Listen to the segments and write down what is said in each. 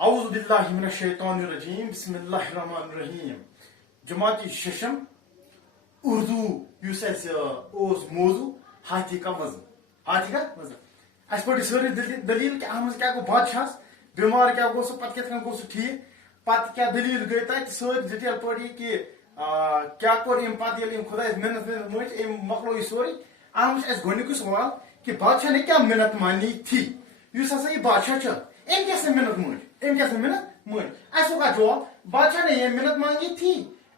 اعوذ باللہ من الشیطان الرجیم بسم اللہ الرحمن الرحیم جماعتی ششم اردو اس موضوع ہاتھی کا وزن اس پہ ساری دلیل کہ اتھ کیا گو بادشاہ بیمار کیا گو سہ پتہ کت گو سہ ٹھیک پتہ کیا دلیل گئی تک ساری ڈیٹیل پڑی کہ کیا کور ام پتہ یل خدایس محنت مچ ام مکلو یہ سوری اتھ اس گۄڈنیُک سوال کہ بادشاہ نے کیا محنت مانی تھی اس ہسا یہ بادشاہ ام کیسے محنت مانی اس کا جواب بادشاہ نے یہ محنت مانگی تھی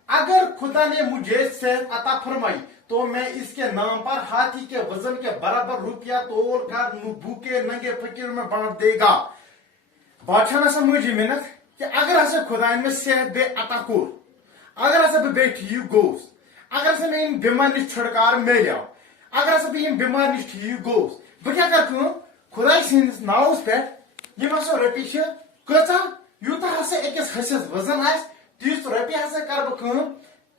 اگر خدا نے مجھے صحت عطا فرمائی تو میں اس کے نام پر ہاتھی کے وزن کے برابر روپیہ تول کر بھوکے ننگے فقیروں میں بانٹ دے گا بادشاہ نے سمجھی محنت کہ اگر ہسا خدا میں صحت بے عطا کور اگر ہسا بہ ٹھیک گوس اگر ہسا میں بیمار نش چھڑکار میلیو اگر ہسا بہ بیمار نش ٹھیک گوس بہ کیا کر خدا سندس ناوس پہ یم ہسا رۄپیہِ کۭژاہ یوٗتاہ ہسا أکِس ہسِس وزن آسہِ تیٖژ رۄپیہِ ہسا کر بہٕ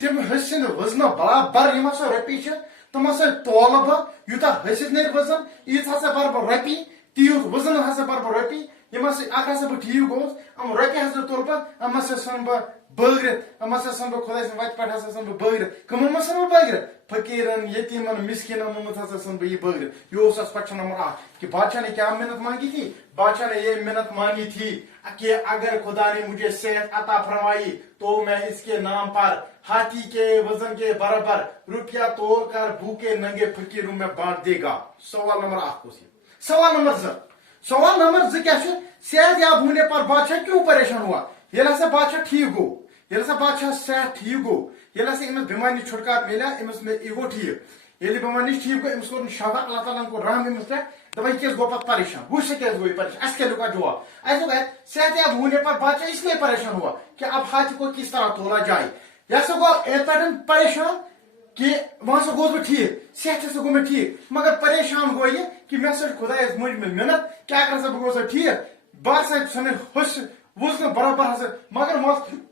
تم ہسہِ سٕنٛدِ وزنہٕ برابر یم ہسا رۄپیہِ تم ہسا تولہٕ بہٕ یوٗتاہ ہسِس نیرِ وزن ییٖژ ہسا بر بہٕ رۄپیہِ تیٖژ وزن ہسا بر بہٕ رۄپیہِ یم ہسا اگر ہسا بہٕ ٹھیٖک گوس ام رۄپیہِ ہسا تُلہٕ بہٕ ام ہسا ژھٕن بہٕ بٲگرِتھ ام ہسا ژھٕن بہٕ خۄداے سٕنٛدِ وتہِ پٮ۪ٹھ ہسا ژھٕن بہٕ بٲگرِتھ کٕمن منٛز ژھٕن بہٕ بٲگرِتھ فقیرن یتیمن مسکینن منٛز ہسا ژھٕن بہٕ یہ بٲگرِتھ یہ اوس کوسچن نمبر 1 کہ بادشاہ نے کیا محنت مانگی تھی بادشاہ نے یہ محنت مانگی تھی کہ اگر خدا نے مجھے صحت عطا فرمائی تو میں اس کے نام پر ہاتھی کے وزن کے برابر روپیہ تول کر بھوکے ننگے فقیروں میں بانٹ دے گا سوال نمبر 1 سوال نمبر 2 کیا صحت یاب ہونے پر بادشاہ کیوں پریشان ہوا یل ہسا بادشاہ ٹھیک گو یل ہسا بادشاہ صحت ٹھیک گو یل ہسا امس بیمار نش چھٹکار ملیا امس یہ گو ٹھیک یل بیمار نش ٹھیک گو امس کور شفا اللہ تعالیٰ کو رحم امس پہ دپان یہ گو پتہ پریشان وچ سے گو یہ پریشان اس کے لکھا جواب ایسا کہ صحت یاب ہونے پر بادشاہ اس لیے پریشان ہوا کہ اب ہاتھی کو کس طرح تولا جائے یہ سا گو ایتن پریشان کہ وہاں سے گوس بہ ٹھیک صحت سے گو میں ٹھیک مگر پریشان گو یہ کہ مے سا خدا مجھ میں محنت کیا کر بہ گوس ٹھیک بہت سن ہوس وزن برابر ہسا مگر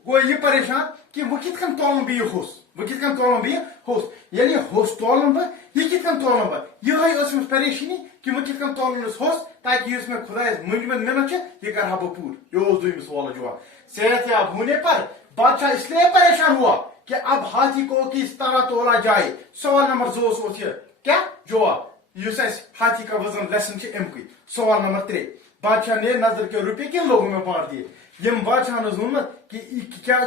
گو یہ پریشان کہ وہ کت کن تولن بہ یہ ہوس یعنی ہوس تولن بہ یہ کت کن تولن بہ یہ پریشانی کہ وہ کت کن تولن ہوس تاکہ اس میں خدا مجھ میں محنت یہ کرہا بہ پور یہ دوم سوال جواب صحت یاب ہونے پر بادشاہ اس لیے پریشان ہوا کہ اب ہاتھی کو کس طرح تولا جائے سوال نمبر 2 کیا جواب اس ہاتھی کا وزن لیسن امک سوال نمبر 3 بادشاہ نے نظر کے روپے کن لوگوں میں بانٹ دیے یم بادشاہ وونمت کہ کیا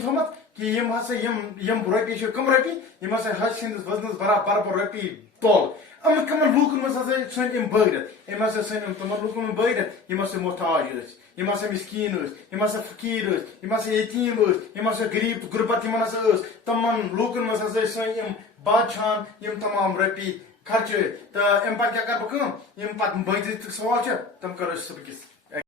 تھومت کہ یم ہسا یم روپیے کم روپیے یم ہسا ہس سندس وزنس برابر روپیے تول کمن لوکن مز ہسا ژھن ام بٲگرِتھ ام ہسا ژھن تمن لوکن من بٲگرِتھ یم ہسا محتاج یم ہسا مسکین یم ہسا فقیر یم ہسا یتیم یم ہسا غریب غربت یمن ہسا تمن لوکن مز ہسا ژھن ام بادشاہن یم تمام روپیے خرچ تو ام پتہ کیا کر بہ یم پتہ بٲگرِتھ سوال تم کرو صبح کس